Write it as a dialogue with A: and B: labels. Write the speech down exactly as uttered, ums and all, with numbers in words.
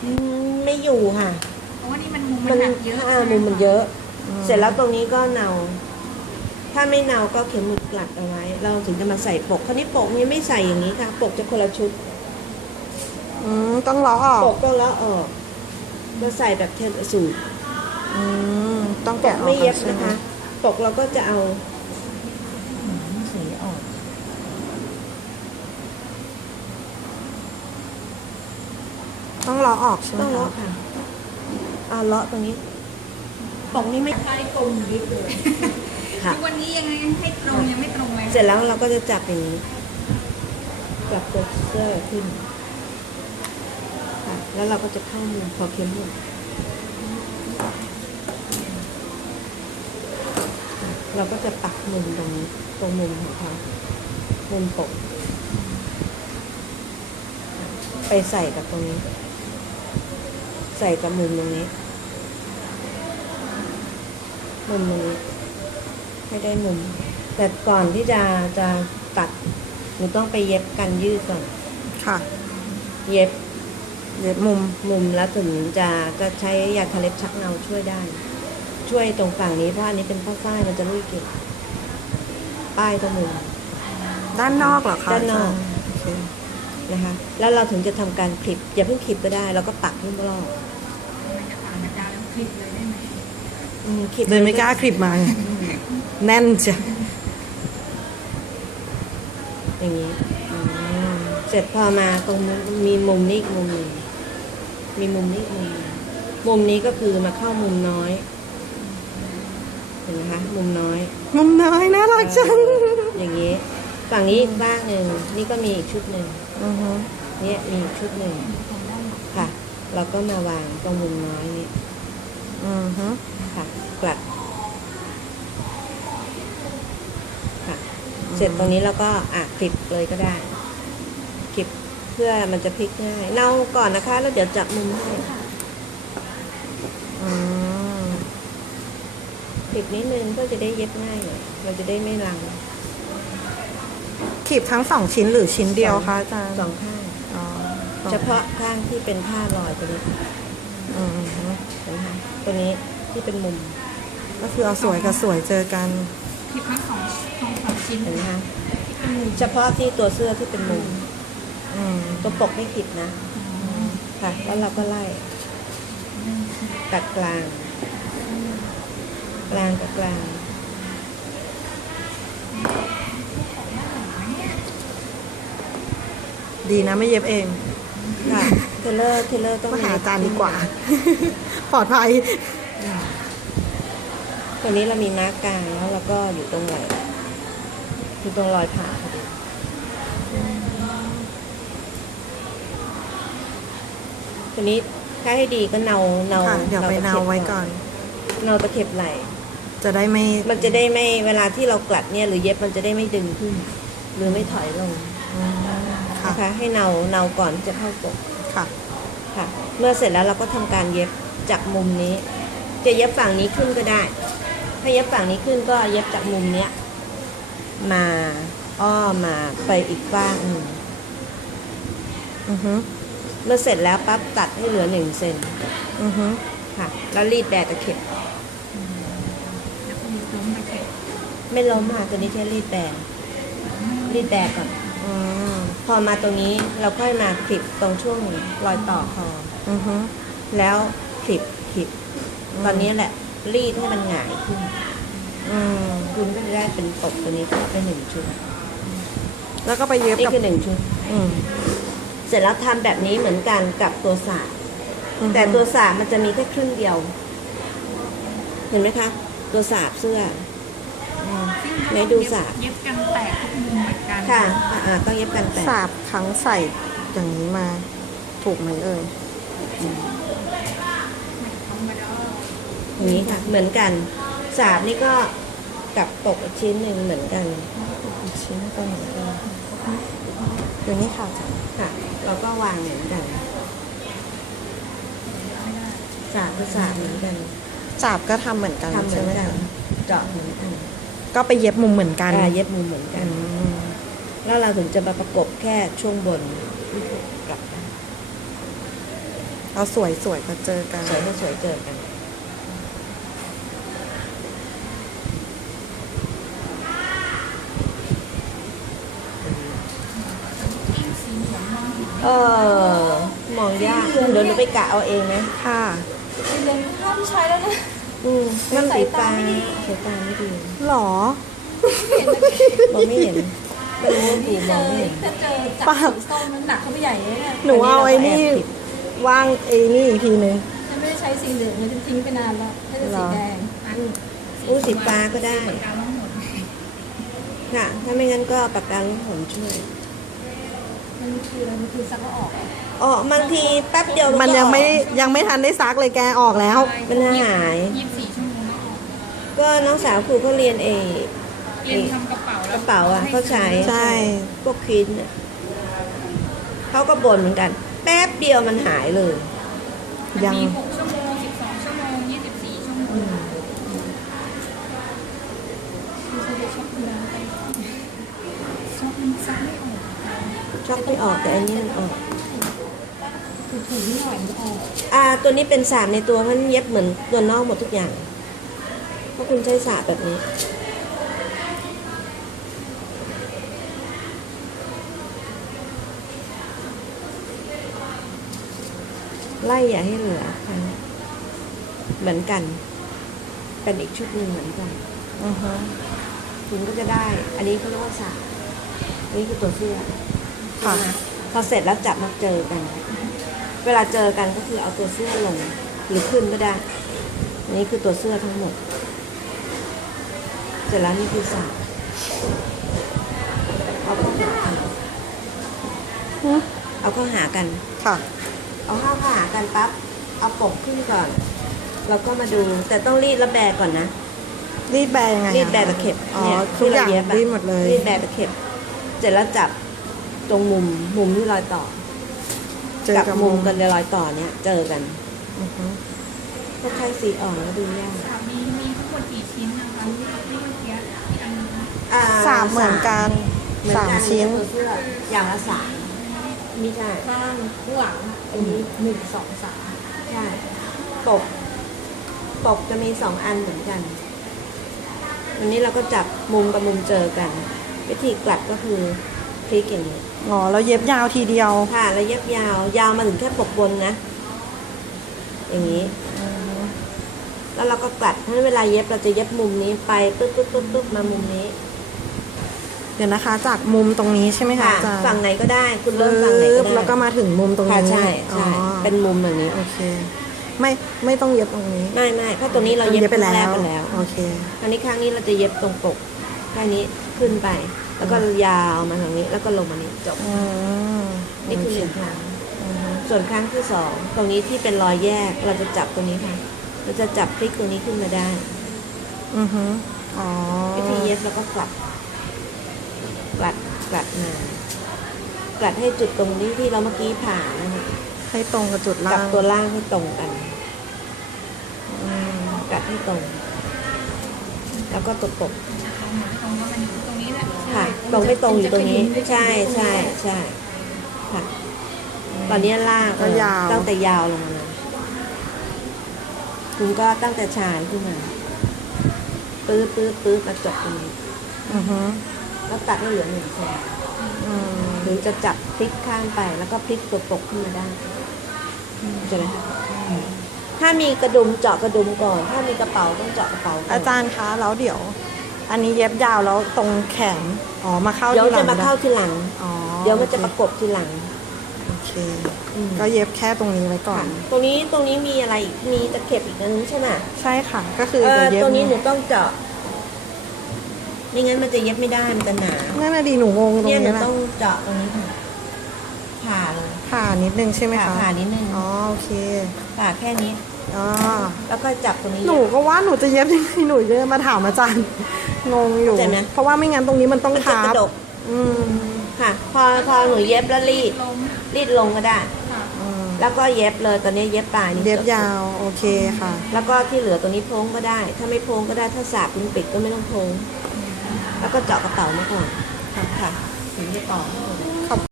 A: ไม่อยู่ค่ะ
B: เพราะว่านี่มันมุมมันหนักเยอะ
A: อ่ามุมมันเยอะ เสร็จแล้วตรงนี้ก็เนาถ้าไม่เนาก็เข็มหมุดกลัดเอาไว้ เราถึงจะมาใส่ปกคราวนี้ปกนี้ไม่ใส่อย่างนี้ค่ะ ปกจะคนละชุด
C: อืมต้องล้อออก
A: ปกก็ล้อออกเราใส่แบบเทนสูตร
C: อืมต้อง
A: ป
C: แกะ
A: ก
C: ออก
A: ไม่เย็บ
C: ใช่
A: นะ
C: ไหม
A: คะ ปกเราก็จะเอา
C: สีออกต้องล้อออกใช่ไหม
A: ต้องเลาะ
C: คะ
A: ค่ะเอาเลาะตรงนี้ ปกนี้ไม่ใช่ตรงนิดเลยค่ะ
B: ทุกวันนี้ยังไงให้ตรงยังไม่ตรงเลย
A: เสร็จแล้วเราก็จะจับอย่างนี้จับตัวเสื้อขึ้นค่ะแล้วเราก็จะเข้ามุมพอเข็มหมุดเราก็จะปักมุมตรงนี้ตรงมุมของเขามุมปกไปใส่กับตรงนี้ ใส่กับมุมตรงนี้มุมตรงนี้ให้ได้มุม แต่ก่อนที่จะจะตัดหนูต้องไปเย็บกันยืดก่อน
C: ค่ะ
A: เย็บ
C: เย็บมุม
A: มุมแล้วถึงจะจะใช้ยาทาเล็บชักเงาช่วยได้ ช่วยตรงฝั่งนี้เพราะอันนี้เป็นผ้าฝ้ายมันจะลุยเก่งป้ายตรงมุม
C: ด้านนอกเหรอคะ
A: ด้านนอก
C: โอเค
A: นะคะ แล้วเราถึงจะทำการคลิปอย่าเพิ่งคลิปก็ได้เราก็ปักขึ้นรอบ
B: มันจะผ่านอาจารย์แล้วคลิปเลยได้ไหม
A: อืมคลิป
C: เลยไม่กล้าคลิปมาไงแน่นจ้ะ
A: อย่างนี้เสร็จพอมาตรงนี้มีมุมนี้อีกมุมหนึ่งมีมุมนี้อีกมุมหนึ่งมุมนี้ก็คือมาเข้ามุมน้อยเห็นไหมคะมุมน้อย
C: มุมน้อยน่ารักจัง
A: อย่างนี้ ฝั่งนี้อีกบ้างหนึ่งนี่ก็มีอีกชุดหนึ่ง
C: อือฮึ
A: เนี่ยมีอีกชุดหนึ่งค่ะ เราก็มาวางตรงมุมน้อยนี้
C: อือฮึ
A: ค่ะกลัดค่ะ เสร็จตรงนี้เราก็อ่ะคลิปเลยก็ได้คลิปเพื่อมันจะพลิกง่ายเนาก่อนนะคะแล้วเดี๋ยวจับมุมให้
C: อืม
A: คลิปนิดนึงก็จะได้เย็บง่ายหน่อยเราจะได้ไม่ลัง
C: ขีบทั้งสองชิ้นหรือชิ้นเดียวคะอาจารย์
A: สองข้าง
C: อ๋อ
A: เฉพาะข้างที่เป็นผ้าลอยตัวนี้
C: อืมฮึ
A: นะคะตัวนี้ที่เป็นมุม
C: ก็คือเอาสวยกับสวยเจอกัน
B: คลิปทั้งสองสองสองชิ้น
A: เห็นไหมคะเฉพาะที่ตัวเสื้อที่เป็นมุม
C: อืม
A: ตัวปกไม่ผิดนะค่ะ แล้วเราก็ไล่ตัดกลาง กลางกับกลาง
C: ดีนะไม่เย็บเอง
A: ค่ะเทเลอร์เทเลอร์ต้อง
C: มาหาอาจารย์ดีกว่า ปลอดภัย
A: ตัวนี้เรามีมาร์กกลางแล้วเราก็อยู่ตรงไหนอยู่ตรงรอยผ่าพอดีตัวนี้ถ้าให้ดีก็เนาเนา
C: ค่ะ เดี๋ยวไปเนาไว้ก่อน
A: เนาตะเข็บไหล
C: จะได้ไม่
A: มันจะได้ไม่เวลาที่เรากลัดเนี่ยหรือเย็บมันจะได้ไม่ดึงขึ้น หรือไม่ถอยลง
C: อืมค่ะ
A: นะคะให้เนาเนาก่อนที่จะเข้าปก
C: ค่ะ
A: ค่ะ เมื่อเสร็จแล้วเราก็ทำการเย็บจากมุมนี้ จะเย็บฝั่งนี้ขึ้นก็ได้ ถ้าเย็บฝั่งนี้ขึ้นก็เย็บจากมุมเนี้ยมาอ้อมมาไปอีกฝ้างหนึ่ง
C: อือฮึ
A: เมื่อเสร็จแล้วปั๊บตัดให้เหลือหนึ่งเซน
C: อือฮึ
A: ค่ะ แล้วรีดแบกตะเข็บ
B: แล้วก็มีล้มไปแข่ง
A: ไม่ล้มค่ะตัวนี้แค่รีดแบกรีดแบกก่อน
C: อืม
A: พอมาตรงนี้เราค่อยมาคลิปตรงช่วงรอยต่อคอ
C: อือฮึ
A: แล้วคลิปคลิปตอนนี้แหละรีดให้มันหงายขึ้น
C: อืม
A: คุณก็จะได้เป็นปกตัวนี้ก็เป็นหนึ่งชุด
C: แล้วก็ไปเย็บ
A: นี่
C: กับ
A: คือหนึ่งชุด
C: อืม
A: เสร็จแล้วทำแบบนี้เหมือนกันกับตัวสากแต่ตัวสากมันจะมีแค่ครึ่งเดียว เห็นไหมคะ ตัวสากเสื้อ ไหนดูสาก
B: เย็บกันแตกทุกมุมเหมือนกัน
A: ค่ะอ่าต้องเย็บกันแต่
C: สาบครั้งใส่อย่างนี้มา ถูกไหมเอ่ย
B: ธรรมดา
A: อย่างนี้ค่ะ เหมือนกัน สากนี่ก็กับปกอีกชิ้นหนึ่งเหมือนกัน
C: อีกชิ้นก็เหมือนกันอย่างนี้ค่ะอาจารย์
A: ค่ะ เราก็วางเหมือนกันสากก็สากเหมือนกัน
C: สาบก็ทำเหมือนกัน
A: ทำเหมื
C: ใช่
A: อน
C: ไหม
A: กัน
C: คะ
A: เจาะเหมือนกัน
C: ก็ไปเย็บมุมเหมือนกัน
A: อ่าเย็บมุมเหมือนกั
C: อื
A: น
C: ม
A: แล้วเราถึงจะมาประกบแค่ช่วงบนกลับ
C: เราเอาสวยสวยมาเจอกัน
A: สวยก็สวยเจอกัน
B: ปิ้งสีเหลืองมองเห็น
A: เออ มองยากเดี๋ยวหนูไปกะเอาเองนะ
C: ค่ะ
D: สีเหลืองห้ามใช้แล้วนะ
A: อืมนั่นสีตา
D: สายตาไม่ดี
A: สายตาไม่ดี
C: หรอ
A: มองไม่เห็นไม่รู้ว่าผูมองไม่เห็น
D: ถ้าเจอจับ
C: ปาก
D: สีส้มมันหนักเข้าไปใหญ่เลยเนี่ย
C: หนูเอาไอ้นี่วางไอ้นี่อีกทีนึง
D: ฉันไม่ได้ใช้สีเหลืองเลยฉันทิ้งไปนานแล้วไม่ได้สีแดง
A: อู้สีฟ้าก็ได้
B: ปากกาล่องหน
A: ค่ะ ถ้าไม่งั้นก็ปากกาลูกผมช่วย
D: มันคืออะไรมันคือซักแล้วออกอะ
A: อ๋อบางทีแป๊บเดียว
C: มัน
A: ก็
C: ยังไม่
A: ออก
C: ยังไม่ทันได้ซักเลยแกออกแล้ว
A: มันหาย
B: ยี่สิบสี่ชั่วโมงแล้วออก
A: ก็น้องสาวครูเขาเรียนเอ
B: เรียนทำกระเป๋าก แล้ว
A: ระเป๋าอ่ะเขาใช้
C: ใช่
A: พวกคินน่ะเขาก็บ่นเหมือนกัน แป๊บเดียวมันหายเลย
C: ยัง
B: มีหกชั่วโมงสิบสองชั่วโมงยี่สิบสี่ชั่วโมง
D: คือฉันจะช็อปน้ำไป
B: ชอบมันซักไม่ออก
A: ชอบไม่ออกแต่อันนี้มันออก
D: ถูถูๆนิดหน่อยมันออก
A: อ่า ตัวนี้เป็นสามในตัวเพราะมันเย็บเหมือนตัวนอกหมดทุกอย่าง เพราะคุณใช้สาบแบบนี้ ไล่อย่าให้เหลือค่ะเหมือนกัน เป็นอีกชุดหนึ่งเหมือนกัน
C: อือฮะ
A: คุณก็จะได้ อันนี้เขาเรียกว่าสาบอันนี้คือตัวเสื้อ
C: ค่ะ
A: พอเสร็จแล้วจับมาเจอกัน เวลาเจอกันก็คือเอาตัวเสื้อลงหรือขึ้นก็ได้ อันนี้คือตัวเสื้อทั้งหมด เสร็จแล้วนี่คือสาบเอาเข้าหากัน
C: หึ
A: เอาเข้าหากัน
C: ค่ะ
A: เอาเข้าหากันปั๊บ เอาปกขึ้นก่อน แล้วก็มาดู แต่ต้องรีดแล้วแบกก่อนนะ
C: รีดแบยังไงอะ
A: รีดแบตะเข็บ
C: อ๋อ
A: เนี่ย
C: ทุกอย่าง
A: ที่เรเบะ
C: รีดหมดเลย
A: รีดแบตะเข็บ เสร็จแล้วจับตรงมุม มุมที่รอยต่อ
C: เจอ
A: กับ
C: กับ
A: มุ
C: มุ
A: ม
C: ม
A: กันในรอยต่อเนี้ยเจอกัน
C: อือฮึ
A: ถ้าใช้สีอ่อนแล้วดูยาก
B: สามีมีทั้งหมดกี่ชิ้นนะคะที่เราที่เมื่อกี้ที่อันนี้
A: อ่
C: สามเหมือนกัน
A: เหมือน
C: สาม
A: กัน
C: ชิ้น
A: ตัวเสื้ออย่างละสามไม่ใช่
D: ข้างข้างหลังอันนี้หนึ่งสองสาม
A: ใช่ปกปกจะมีสองอันเหมือนกันวันนี้เราก็จับมุมกับมุมเจอกัน วิธีกลัดก็คือพลิกอย่างนี้
C: อ๋อแล้วเย็บยาวทีเดียว
A: ค่ะแล้วเย็บยาว ยาวมาถึงแค่ปกบนนะ อย่างนี้ แล้วเราก็กลัดเพราะฉะนั้นเวลาเย็บเราจะเย็บมุมนี้ไปปึ๊บปึ๊บปึ๊บปึ๊บมามุมนี้
C: เดี๋ยวนะคะ จากมุมตรงนี้ใช่ไหมคะ
A: ค่ะ
C: อาจารย์
A: ฝั่งไหนก็ได้ คุณเริ่มฝั่งไหนก็
C: ปึ๊บ
A: ได้
C: แล้วก็มาถึงมุมตรง
A: ค่ะ
C: นี้
A: ใช่
C: อ๋อ
A: ใช่เป็นมุมอย่างนี้
C: โอเค ไม่ไม่ต้องเย็บตรงนี้
A: ไม่ไม่เพราะตรงนี้เราเย็บ
C: ไป
A: ครั้ง
C: แล้
A: รก
C: ว
A: ไปแล้ว
C: โอเค
A: อันนี้ครั้งนี้เราจะเย็บตรงปกแค่นี้ขึ้นไป แล้วก็ยาวมาทางนี้ แล้วก็ลงมานี้จบ
C: อืม
A: นี่คือหนึ่งครั้งส่วนครั้งที่สองตรงนี้ที่เป็นรอยแยกเราจะจับตรงนี้ค่ะ เราจะจับพลิกตรงนี้ขึ้นมาได้
C: อือฮึอ๋อ
A: วิธีเย็บแล้วก็กลัด กลัดกลัดมากลัดให้จุดตรงนี้ที่เราเมื่อกี้ผ่านะคะ
C: ให้ตรงกับจุดล่า
A: กับ
C: ง
A: ตัวล่างให้ตรงกัน
C: อืม
A: กลัดให้ตรง แล้วก็ตัวปก
B: ตรงตรงว่ามันอยู่ตรงนี้แหละ
A: ค่ะ ตรงไม่ตรงอยู่ตรงนี้ ใช่ใช่ใช่ค่ะ ตอนนี้ลาก
C: ก็ยาว
A: ตั้งแต่ยาวลงมาเลยคุณก็ตั้งแต่ชายขึ้นมาปื๊ดปื๊ดปื๊ดมาจบตรงนี้
C: อือฮึ
A: แล้วตัดให้เหลือหนึ่งเซน
C: อืม
A: หรือจะจับพลิกข้างไป แล้วก็พลิกตัวปกขึ้นมาได้ใช่ไหมคะถ้ามีกระดุมเจาะกระดุมก่อน ถ้ามีกระเป๋าต้องเจาะกระเป๋าก่อน
C: อาจารย์คะแล้วเดี๋ยว อันนี้เย็บยาวแล้วตรงแขนอ๋อมาเข้า
A: เดี๋ยว
C: ที่หลั
A: จะ
C: ง
A: มาเข้า
C: ได้
A: ทีหลัง
C: อ๋อ
A: เดี๋ยวมันจะประกบทีหลัง
C: โอเค
A: อืม
C: ก็เย็บแค่ตรงนี้ไว้ก่อน
A: ตรงนี้ตรงนี้มีอะไรอีกมีตะเข็บอีกอันนึงใช่ไหม
C: ใช่ค่ะ ก็คือ
A: เออ
C: จะเย็บ
A: ตัวนี้หนูต้องเจาะไม่งั้นมันจะเย็บไม่ได้มันจะหนา
C: นั่นน่ะดีหนูงงตรง
A: เนี่ยหนู
C: นี้แหละ
A: ต้องเจาะตรงนี้ค่ะผ่าเลย
C: ผ่านิดนึงใช่ไหม
A: ผ่า
C: คะ
A: ผ่านิดนึง
C: อ๋อโอเค
A: ผ่าแค่นี้
C: อ๋อ
A: แล้วก็จับตรงนี้
C: หนูก็ว่าหนูจะเย็บยังไงหนูจะมาถามอาจารย์ งงอยู่
A: เข้าใจไหม
C: เพราะว่าไม่งั้นตรงนี้มันต้อง
A: มันจะ
C: ทั
A: กระ
C: บ
A: ดก
C: อืม
A: ค่ะ พอพอหนูเย็บแล้วรีด
B: ล้ม
A: รีดลงก็ได้
B: ค่ะ
C: อืม
A: แล้วก็เย็บเลยตอนนี้เย็บปลายนี่
C: เย็บ
A: จ
C: ยาวโอเคค่ะ
A: แล้วก็ที่เหลือตัวนี้โพ้งก็ได้ ถ้าไม่โพ้งก็ได้ถ้าสาบคุณปิดก็ไม่ต้องโพ้งแล้วก็เจาะกระเป๋ามาก่อนค่ะค่ะถึงจะต่อ